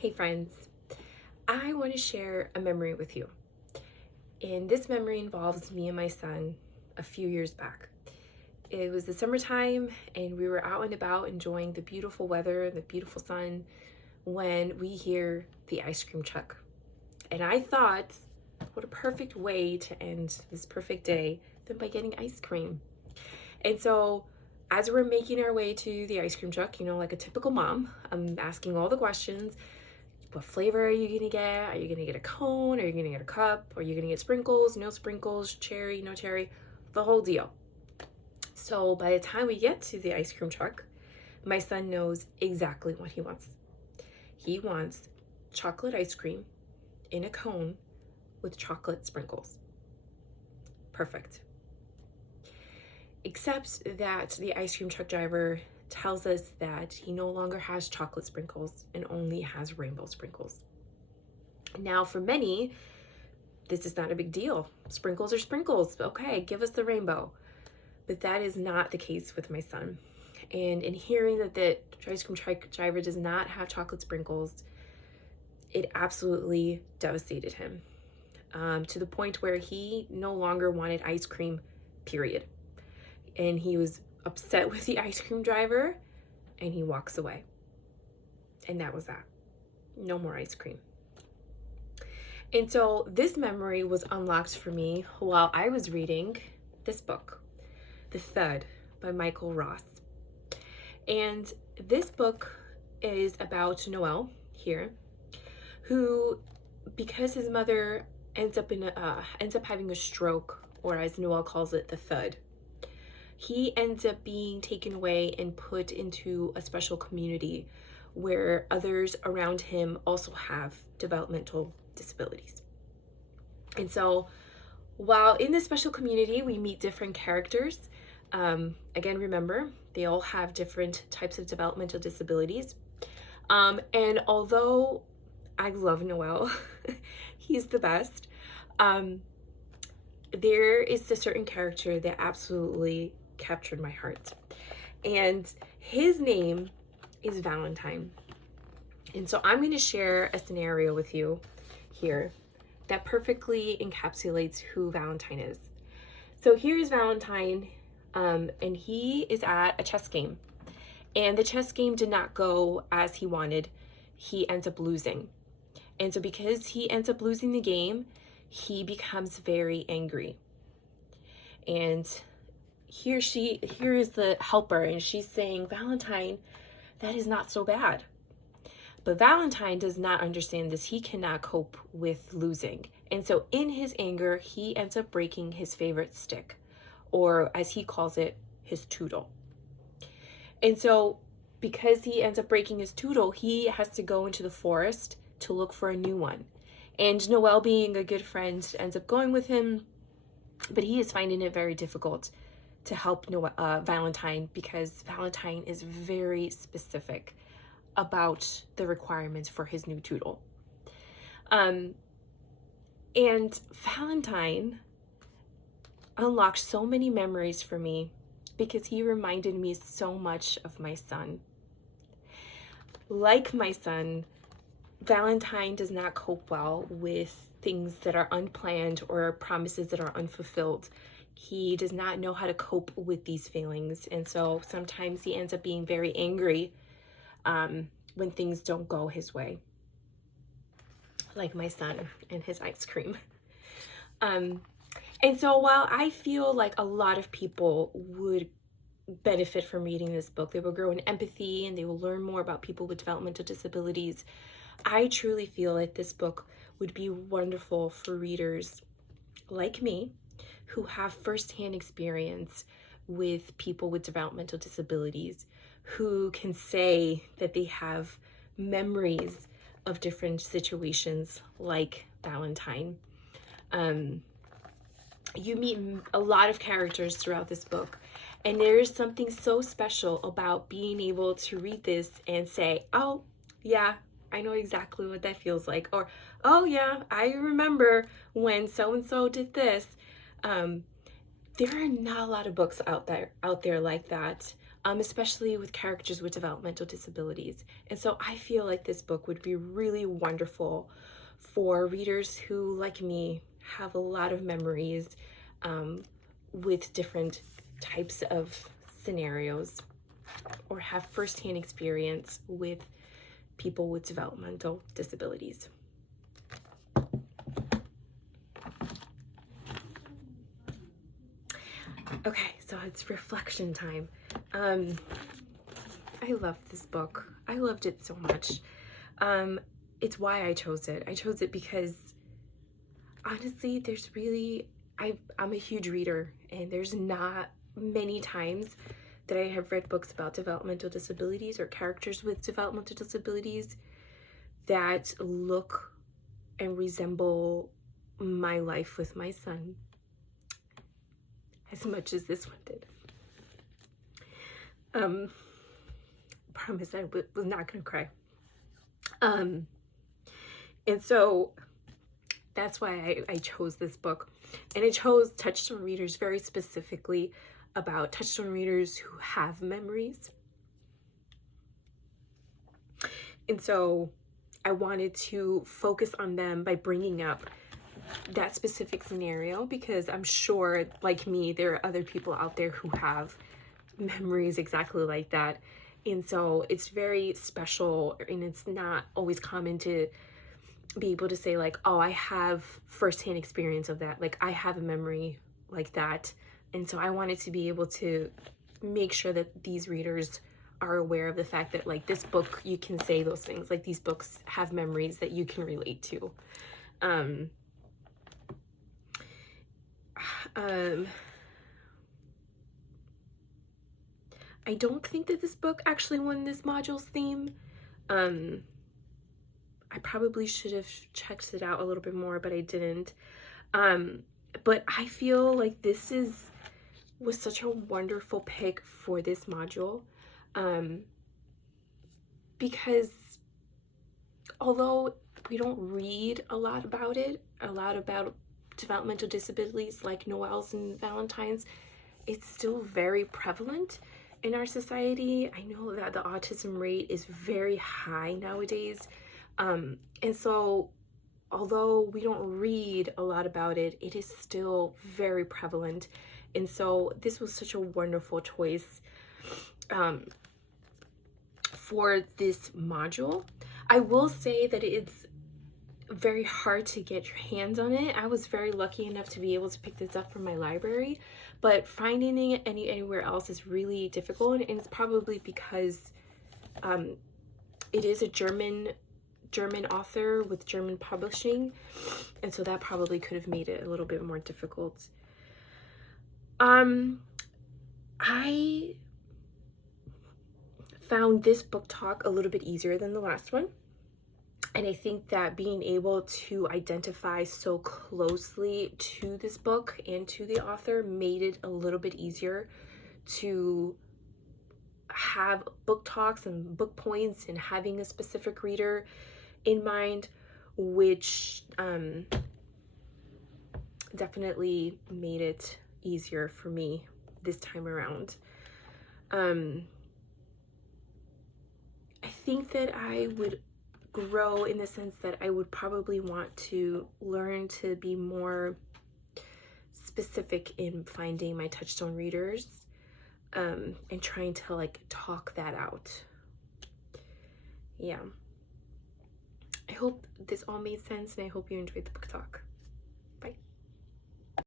Hey friends, I want to share a memory with you. And this memory involves me and my son a few years back. It was the summertime and we were out and about enjoying the beautiful weather and the beautiful sun when we hear the ice cream truck. And I thought, what a perfect way to end this perfect day than by getting ice cream. And so as we're making our way to the ice cream truck, like a typical mom, I'm asking all the questions. What flavor are you gonna get? Are you gonna get a cone? Are you gonna get a cup? Are you gonna get sprinkles? No sprinkles? Cherry? No cherry? The whole deal. So by the time we get to the ice cream truck, my son knows exactly what he wants. He wants chocolate ice cream in a cone with chocolate sprinkles. Perfect. Except that the ice cream truck driver tells us that he no longer has chocolate sprinkles and only has rainbow sprinkles. Now, for many, this is not a big deal. Sprinkles are sprinkles. Okay, give us the rainbow. But that is not the case with my son. And in hearing that the ice cream truck driver does not have chocolate sprinkles, it absolutely devastated him, to the point where he no longer wanted ice cream, period. And he was upset with the ice cream driver and he walks away. And that was that. No more ice cream. And so this memory was unlocked for me while I was reading this book, The Thud by Michael Ross. And this book is about Noel here, who, because his mother ends up having a stroke, or as Noel calls it, the thud, he ends up being taken away and put into a special community where others around him also have developmental disabilities. And so while in this special community, we meet different characters. Again, remember, they all have different types of developmental disabilities. And although I love Noel, he's the best, there is a certain character that absolutely captured my heart. And his name is Valentine. And so I'm going to share a scenario with you here that perfectly encapsulates who Valentine is. So here's Valentine, and he is at a chess game. And the chess game did not go as he wanted. He ends up losing. And so because he ends up losing the game, he becomes very angry. And here is the helper, and she's saying, Valentine, that is not so bad. But Valentine does not understand this. He cannot cope with losing. And so in his anger, he ends up breaking his favorite stick, or as he calls it, his toodle. And so because he ends up breaking his toodle, he has to go into the forest to look for a new one. And Noel, being a good friend, ends up going with him, but he is finding it very difficult to help Valentine, because Valentine is very specific about the requirements for his new toodle. And Valentine unlocked so many memories for me because he reminded me so much of my son. Like my son, Valentine does not cope well with things that are unplanned or promises that are unfulfilled. He does not know how to cope with these feelings. And so sometimes he ends up being very angry when things don't go his way. Like my son and his ice cream. And so while I feel like a lot of people would benefit from reading this book, they will grow in empathy and they will learn more about people with developmental disabilities, I truly feel like this book would be wonderful for readers like me who have firsthand experience with people with developmental disabilities, who can say that they have memories of different situations like Valentine. You meet a lot of characters throughout this book, and there is something so special about being able to read this and say, oh, yeah, I know exactly what that feels like. Or, oh yeah, I remember when so-and-so did this. There are not a lot of books out there like that. especially with characters with developmental disabilities. And so I feel like this book would be really wonderful for readers who, like me, have a lot of memories with different types of scenarios or have firsthand experience with people with developmental disabilities. Okay, so it's reflection time. I love this book. I loved it so much. It's why I chose it. I chose it because honestly, there's really, I'm a huge reader, and there's not many times that I have read books about developmental disabilities or characters with developmental disabilities that look and resemble my life with my son as much as this one did. Promise I was not gonna cry. And so that's why I chose this book. And I chose Touchstone Readers very specifically about Touchstone readers who have memories. And so I wanted to focus on them by bringing up that specific scenario, because I'm sure, like me, there are other people out there who have memories exactly like that. And so it's very special, and it's not always common to be able to say like, oh, I have firsthand experience of that. Like, I have a memory like that. And so I wanted to be able to make sure that these readers are aware of the fact that, like, this book, you can say those things. Like, these books have memories that you can relate to. I don't think that this book actually won this module's theme. I probably should have checked it out a little bit more, but I didn't. But I feel like this was such a wonderful pick for this module, because although we don't read a lot about developmental disabilities like Noel's and Valentine's, it's still very prevalent in our society. I know that the autism rate is very high nowadays. And so although we don't read a lot about it, it is still very prevalent. And so this was such a wonderful choice for this module. I will say that it's very hard to get your hands on it. I was very lucky enough to be able to pick this up from my library, but finding it anywhere else is really difficult, and it's probably because it is a German author with German publishing, and so that probably could have made it a little bit more difficult. I found this book talk a little bit easier than the last one. And I think that being able to identify so closely to this book and to the author made it a little bit easier to have book talks and book points and having a specific reader in mind, which definitely made it easier for me this time around. I think that I would grow in the sense that I would probably want to learn to be more specific in finding my Touchstone readers, and trying to like talk that out. Yeah. I hope this all made sense, and I hope you enjoyed the book talk.